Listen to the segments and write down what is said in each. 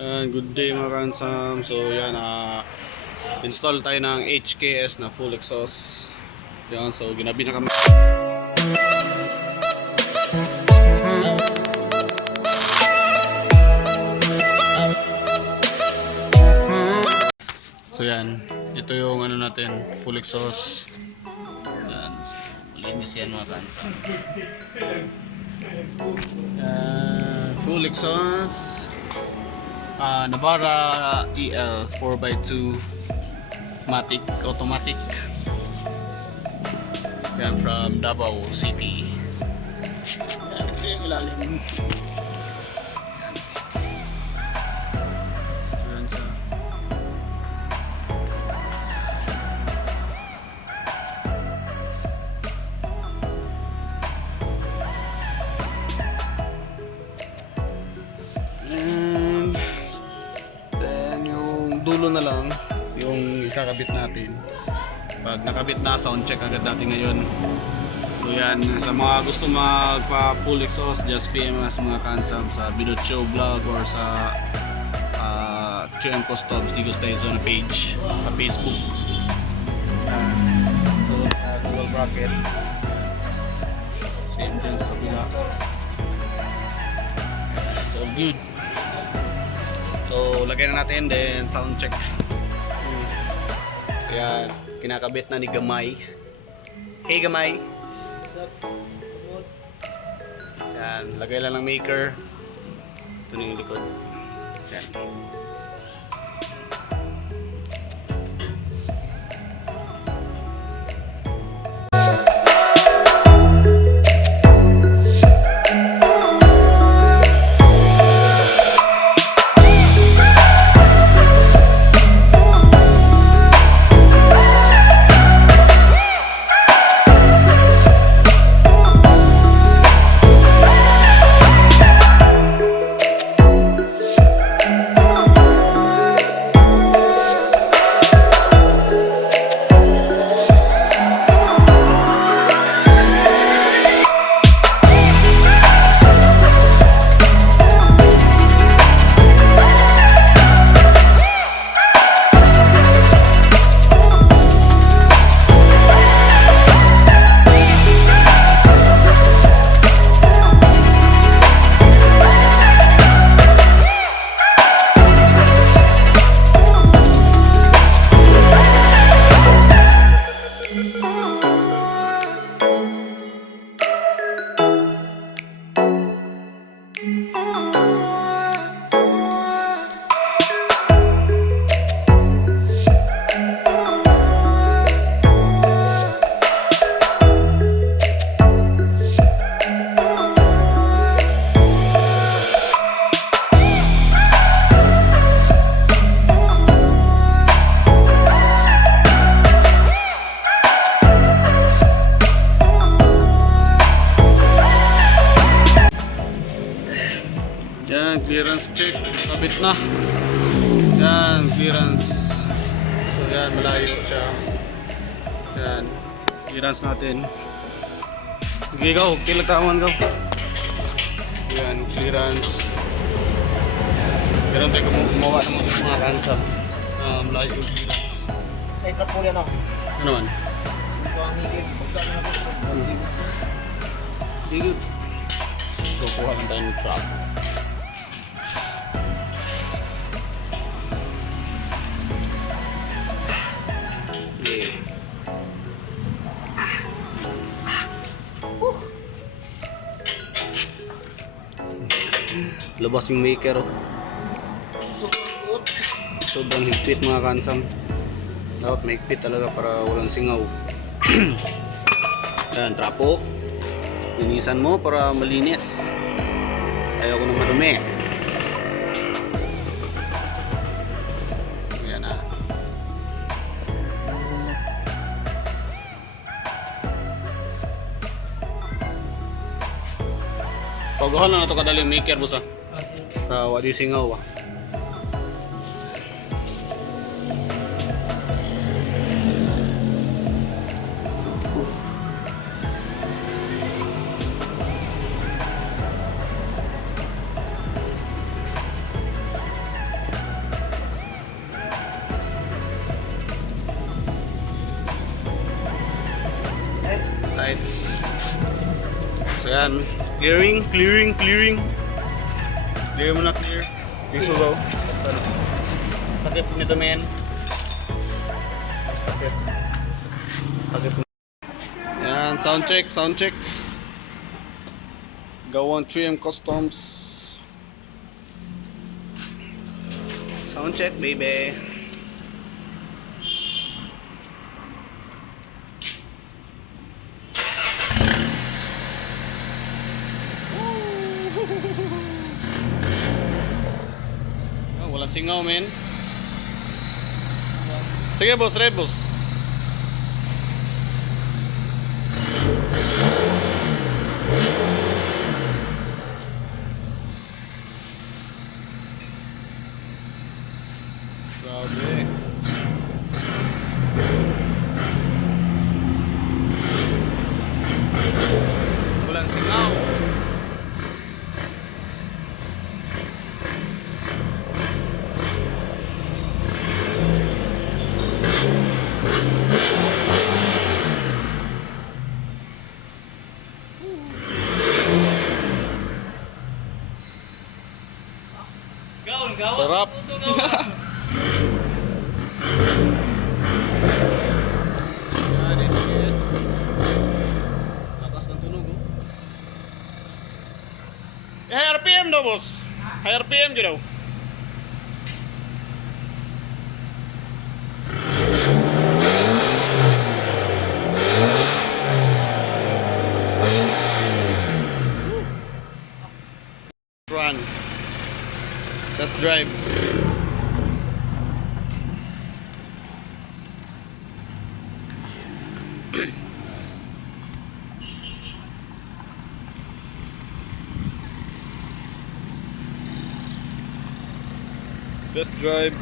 Good day mga kansam. So yan, install tayo ng HKS na full exhaust. Yan, so ginabi na kami. So yan, ito yung ano natin, full exhaust. Yan, so, malinis yan mga kansam. Full exhaust. Navara EL 4x2 matic automatic, yan from Davao City. Yan, ito yung ilalim. Yan siya. Dulo na lang yung ikakabit natin. Pag nakabit na, sound check agad natin ngayon. So yan, sa mga gusto magpa full exhaust, just PM us mga kansam sa Binotcho vlog or sa QM Customs Tigo Station na page sa Facebook. So Google bracket, same dyan sa kabila. It's all good. So lagay na natin, then sound check. Kaya kinakabit na ni Gamay. Hey Gamay. Yan, lagay lang ng maker. Ito na yung likod. Yan. Yan, clearance check, kabit na. Yan, clearance. So yan, malayo siya. Yan, clearance natin. Sige, go, kilagtawan go. Yan, clearance. Meron tayo gumawa ng mga kansap. Malayo yung clearance. Ay, trap po yan o. Ano naman? Ito ang higit. Sige. So, kuha lang tayo ng trap. Labas yung maker, oh. Sobrang higpit mga kansam. Dapat mahigpit talaga para walang singaw. Yan, trapo. Linisan mo para malinis. Ayaw ko na madumi. Yan na. Pagahan na ito kadali yung maker, boss, ah. Para wadi singaw, ah. Yan. Clearing. Clear mo na, clear. Yung sugaw. Takip nito, men. Takip. Yan, sound check. Gawon 3M Customs. Sound check, baby. Oh, walang singaw, men. Sige, boss, red boss. Grabe. Walang singaw. Sarap. Yan, it is. Lakas ng tunog, oh. High RPM daw, boss. High RPM daw. Run. Let's drive. Test drive.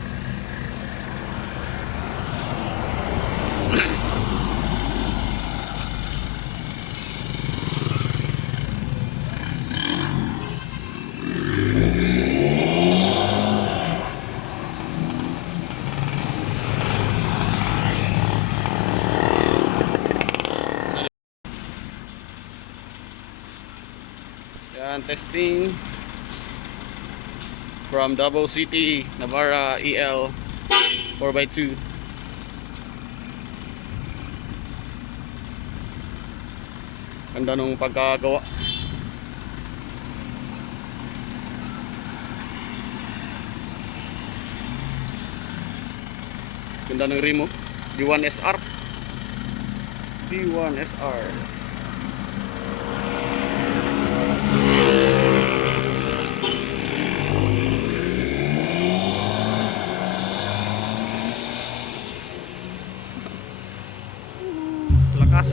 Yan, testing from Davao City, Navara EL 4x2. Ganda nung pagkagawa. Ganda ng rim, oh. D1SR. D1SR. Lakas.